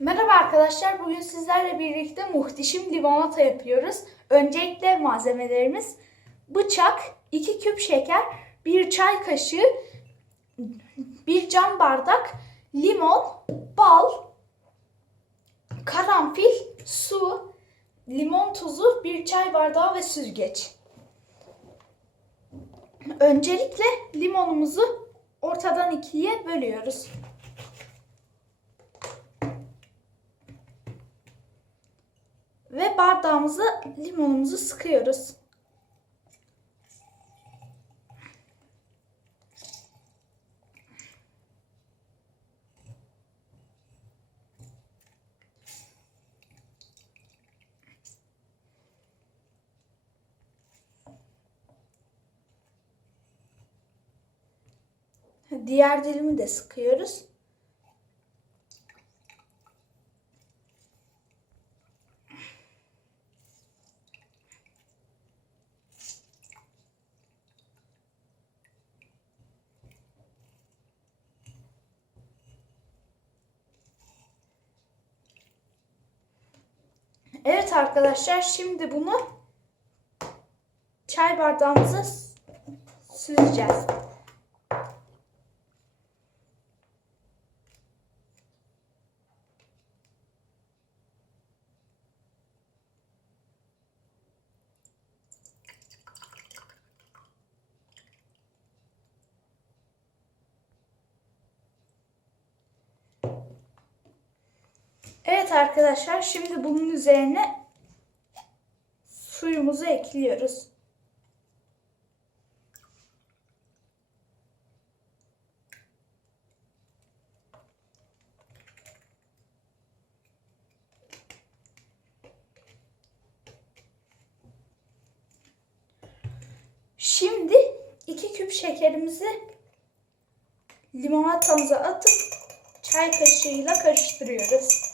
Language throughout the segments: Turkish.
Merhaba arkadaşlar. Bugün sizlerle birlikte muhteşem limonata yapıyoruz. Öncelikle malzemelerimiz bıçak, 2 küp şeker, 1 çay kaşığı, 1 cam bardak limon, bal, karanfil, su, limon tuzu, 1 çay bardağı ve süzgeç. Öncelikle limonumuzu ortadan ikiye bölüyoruz. Bardağımıza limonumuzu sıkıyoruz. Diğer dilimi de sıkıyoruz. Evet arkadaşlar şimdi bunu çay bardağımıza süzeceğiz. Evet arkadaşlar şimdi bunun üzerine suyumuzu ekliyoruz. Şimdi iki küp şekerimizi limonatamıza atıp çay kaşığıyla karıştırıyoruz.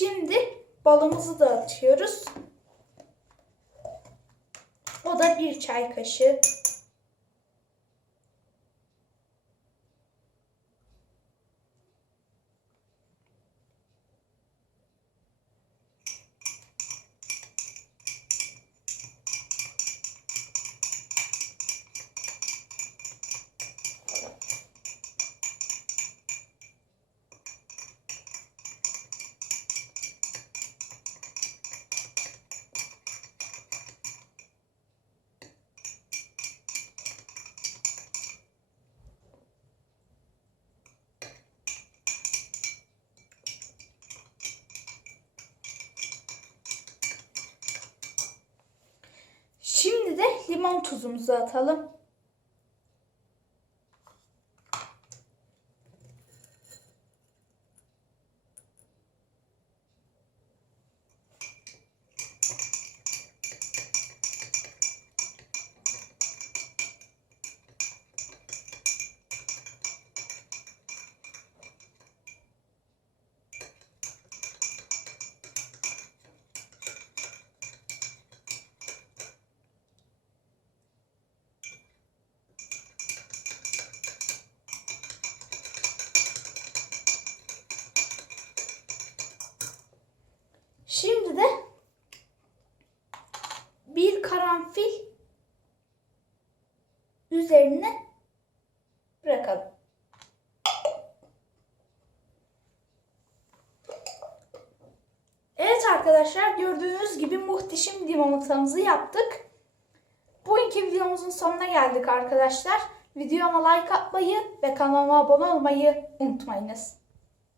Şimdi balımızı da atıyoruz. O da bir çay kaşığı. Şimdi de limon tuzumuzu atalım. Şimdi de bir karanfil üzerine bırakalım. Evet arkadaşlar gördüğünüz gibi muhteşem limonatamızı yaptık. Bugünkü videomuzun sonuna geldik arkadaşlar. Videoma like atmayı ve kanalıma abone olmayı unutmayınız.